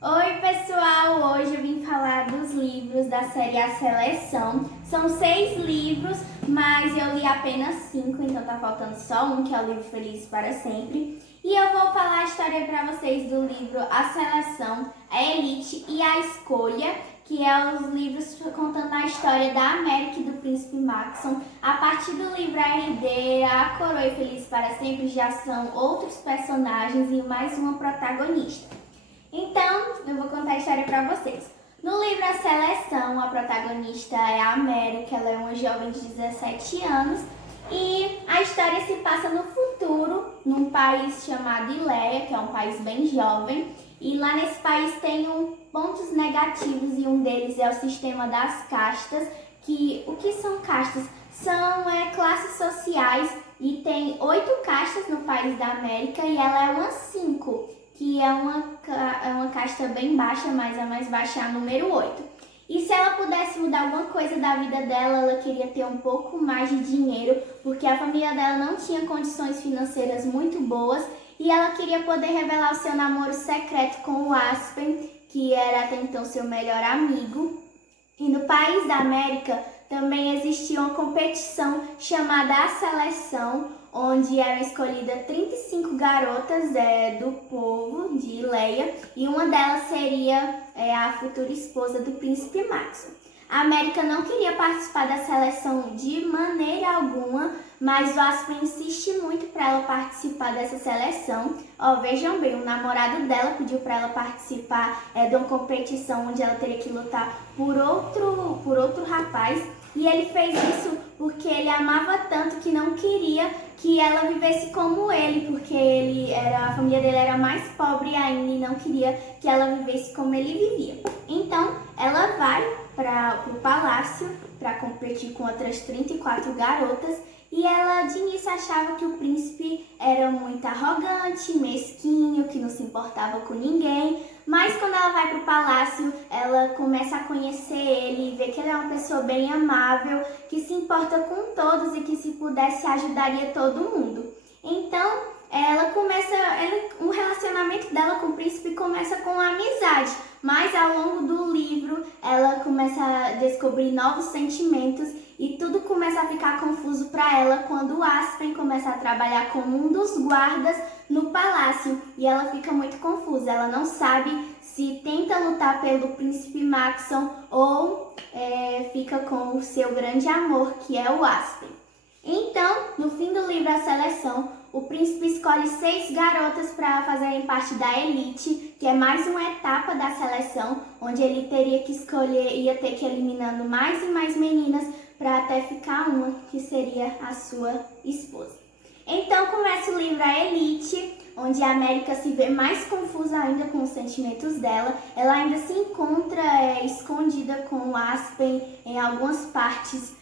Oi pessoal, hoje eu vim falar dos livros da série A Seleção. São 6 livros, mas eu li apenas 5, então tá faltando só um, que é o livro Felizes para Sempre. E eu vou falar a história para vocês do livro A Seleção, A Elite e A Escolha, que é os livros contando a história da América e do Príncipe Maxon. A partir do livro A Herdeira, A Coroa e Felizes para Sempre já são outros personagens e mais uma protagonista. Então, eu vou contar a história para vocês. No livro A Seleção, a protagonista é a América, ela é uma jovem de 17 anos e a história se passa no futuro, num país chamado Ileia, que é um país bem jovem, e lá nesse país tem pontos negativos e um deles é o sistema das castas, que o que são castas? São classes sociais e tem 8 castas no país da América e ela é uma 5. Que é uma casta bem baixa, mas a mais baixa é a número 8. E se ela pudesse mudar alguma coisa da vida dela, ela queria ter um pouco mais de dinheiro, porque a família dela não tinha condições financeiras muito boas e ela queria poder revelar o seu namoro secreto com o Aspen, que era até então seu melhor amigo. E no país da América também existia uma competição chamada A Seleção, onde eram escolhidas 35 garotas do povo de Ileia e uma delas seria a futura esposa do príncipe Maxon. A América não queria participar da seleção de maneira alguma, mas o Aspen insiste muito para ela participar dessa seleção. Vejam bem, o namorado dela pediu para ela participar de uma competição onde ela teria que lutar por outro rapaz. E ele fez isso porque ele amava tanto que não queria que ela vivesse como ele, porque a família dele era mais pobre ainda e não queria que ela vivesse como ele vivia. Então, ela vai para o palácio para competir com outras 34 garotas e ela de início achava que o príncipe era muito arrogante, mesquinho, que não se importava com ninguém, mas quando ela vai para o palácio, ela começa a conhecer ele e vê que ele é uma pessoa bem amável, que se importa com todos e que se pudesse ajudaria todo mundo. Então, um relacionamento dela com o príncipe começa com uma amizade, mas ao longo do livro ela começa a descobrir novos sentimentos e tudo começa a ficar confuso para ela quando o Aspen começa a trabalhar como um dos guardas no palácio e ela fica muito confusa, ela não sabe se tenta lutar pelo príncipe Maxon ou fica com o seu grande amor, que é o Aspen. Então, no fim do livro A Seleção, o príncipe escolhe 6 garotas para fazerem parte da elite, que é mais uma etapa da seleção, onde ele teria que escolher, ia ter que ir eliminando mais e mais meninas para até ficar uma, que seria a sua esposa. Então começa o livro A Elite, onde a América se vê mais confusa ainda com os sentimentos dela. Ela ainda se encontra escondida com o Aspen em algumas partes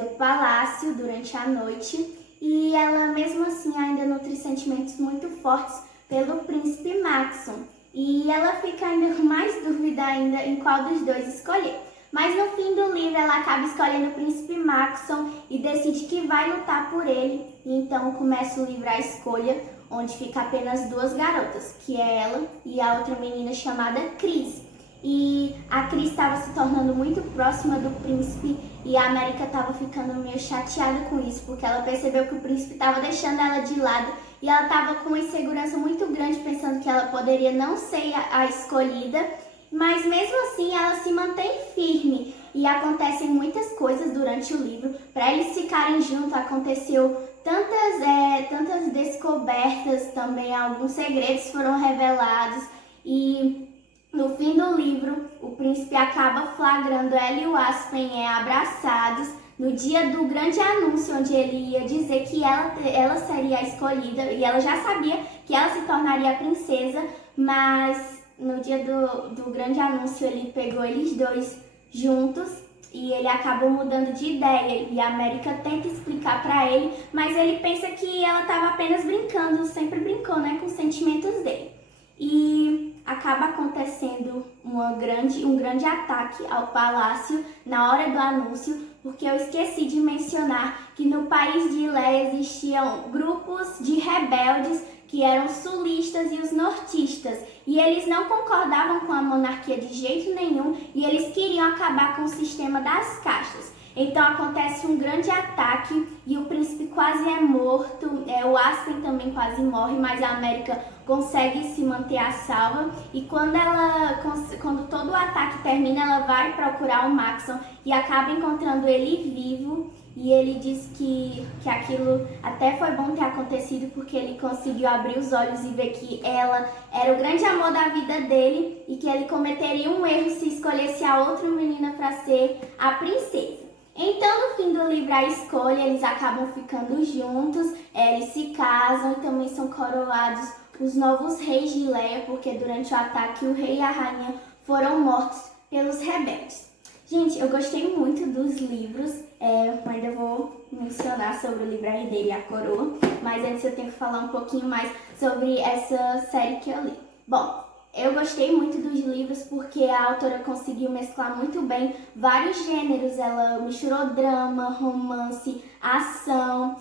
do palácio durante a noite. E ela mesmo assim ainda nutre sentimentos muito fortes pelo príncipe Maxon. E ela fica ainda com mais dúvida ainda em qual dos dois escolher. Mas no fim do livro ela acaba escolhendo o príncipe Maxon e decide que vai lutar por ele. E então começa o livro A Escolha, onde fica apenas 2 garotas, que é ela e a outra menina chamada Cris. E a Cris estava se tornando muito próxima do príncipe e a América estava ficando meio chateada com isso, porque ela percebeu que o príncipe estava deixando ela de lado e ela estava com uma insegurança muito grande, pensando que ela poderia não ser a escolhida, mas mesmo assim ela se mantém firme e acontecem muitas coisas durante o livro. Para eles ficarem juntos aconteceu tantas descobertas também, alguns segredos foram revelados e no fim do livro, o príncipe acaba flagrando ela e o Aspen abraçados no dia do grande anúncio, onde ele ia dizer que ela seria a escolhida e ela já sabia que ela se tornaria a princesa, mas no dia do grande anúncio ele pegou eles dois juntos e ele acabou mudando de ideia e a América tenta explicar para ele, mas ele pensa que ela estava apenas brincando, sempre brincou, com os sentimentos dele. E acaba acontecendo um grande ataque ao palácio na hora do anúncio, porque eu esqueci de mencionar que no país de Ileia existiam grupos de rebeldes que eram os sulistas e os nortistas. E eles não concordavam com a monarquia de jeito nenhum e eles queriam acabar com o sistema das castas. Então acontece um grande ataque e o príncipe quase é morto, o Aspen também quase morre, mas a América consegue se manter a salva. E quando todo o ataque termina, ela vai procurar o Maxon e acaba encontrando ele vivo. E ele diz que aquilo até foi bom ter acontecido porque ele conseguiu abrir os olhos e ver que ela era o grande amor da vida dele e que ele cometeria um erro se escolhesse a outra menina para ser a princesa. Então, no fim do livro, a escolha, eles acabam ficando juntos, eles se casam e também são coroados os novos reis de Leia, porque durante o ataque o rei e a rainha foram mortos pelos rebeldes. Gente, eu gostei muito dos livros, eu ainda vou mencionar sobre o livro A Herdeira e a Coroa, mas antes eu tenho que falar um pouquinho mais sobre essa série que eu li. Bom, eu gostei muito dos livros porque a autora conseguiu mesclar muito bem vários gêneros. Ela misturou drama, romance, ação.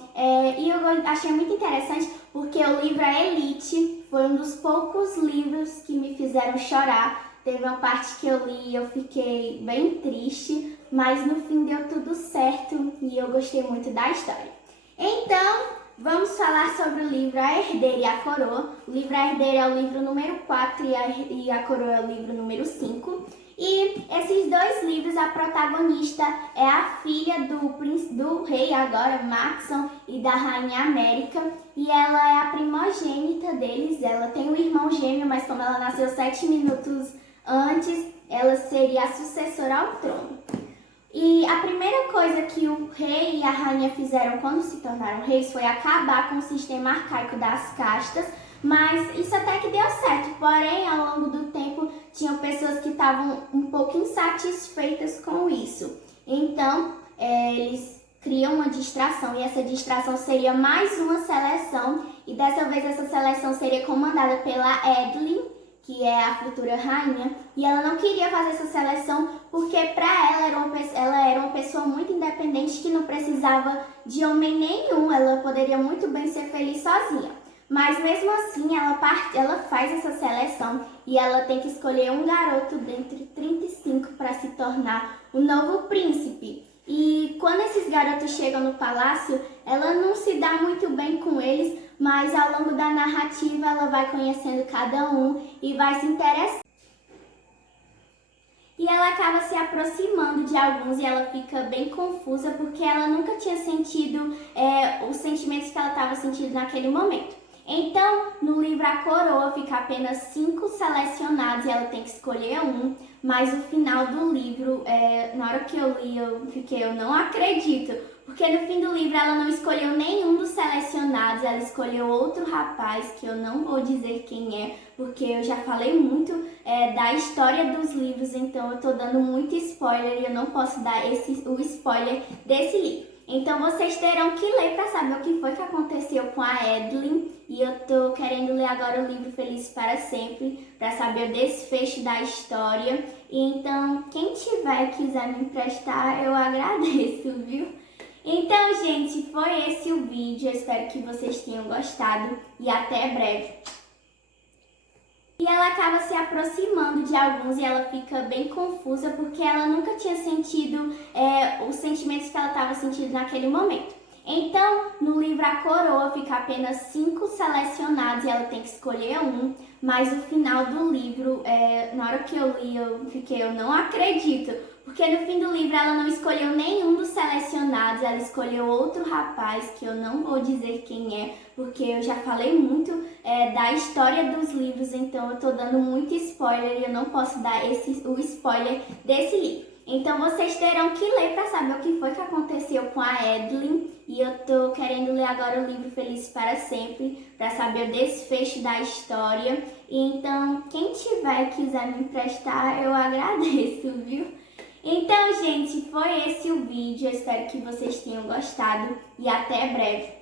E eu achei muito interessante porque o livro A Elite foi um dos poucos livros que me fizeram chorar. Teve uma parte que eu li e eu fiquei bem triste, mas no fim deu tudo certo e eu gostei muito da história. Então, vamos falar sobre o livro A Herdeira e a Coroa. O livro A Herdeira é o livro número 4 e a Coroa é o livro número 5. E esses dois livros, a protagonista é a filha do rei agora, Maxon, e da rainha América. E ela é a primogênita deles. Ela tem um irmão gêmeo, mas como ela nasceu 7 minutos antes, ela seria a sucessora ao trono. E a primeira coisa que o rei e a rainha fizeram quando se tornaram reis foi acabar com o sistema arcaico das castas, mas isso até que deu certo. Porém, ao longo do tempo, tinham pessoas que estavam um pouco insatisfeitas com isso. Então, eles criam uma distração e essa distração seria mais uma seleção. E dessa vez essa seleção seria comandada pela Edlyn, que é a futura rainha, e ela não queria fazer essa seleção porque para ela ela era uma pessoa muito independente que não precisava de homem nenhum, ela poderia muito bem ser feliz sozinha. Mas mesmo assim ela faz essa seleção e ela tem que escolher um garoto dentre 35 para se tornar o novo príncipe. E quando esses garotos chegam no palácio, ela não se dá muito bem com eles, mas ao longo da narrativa ela vai conhecendo cada um e vai se interessando. E ela acaba se aproximando de alguns e ela fica bem confusa porque ela nunca tinha sentido os sentimentos que ela estava sentindo naquele momento. Então, no livro A Coroa fica apenas 5 selecionados e ela tem que escolher um, mas o final do livro, na hora que eu li, eu não acredito, porque no fim do livro ela não escolheu nenhum dos selecionados, ela escolheu outro rapaz, que eu não vou dizer quem é, porque eu já falei muito da história dos livros, então eu tô dando muito spoiler e eu não posso dar o spoiler desse livro. Então vocês terão que ler para saber o que foi que aconteceu com a Edlyn. E eu tô querendo ler agora o livro Feliz para Sempre, para saber o desfecho da história. E então, quem quiser me emprestar, eu agradeço, viu? Então, gente, foi esse o vídeo. Eu espero que vocês tenham gostado e até breve. E ela acaba se aproximando de alguns e ela fica bem confusa porque ela nunca tinha sentido os sentimentos que ela estava sentindo naquele momento. Então, no livro A Coroa fica apenas 5 selecionados e ela tem que escolher um, mas o final do livro, na hora que eu li, eu não acredito, porque no fim do livro ela não escolheu nenhum dos selecionados, ela escolheu outro rapaz, que eu não vou dizer quem é, porque eu já falei muito da história dos livros, então eu tô dando muito spoiler e eu não posso dar o spoiler desse livro. Então vocês terão que ler para saber o que foi que aconteceu com a Edlyn. E eu tô querendo ler agora o livro Feliz para Sempre, para saber o desfecho da história. E então, quem quiser me emprestar, eu agradeço, viu? Então, gente, foi esse o vídeo. Eu espero que vocês tenham gostado e até breve.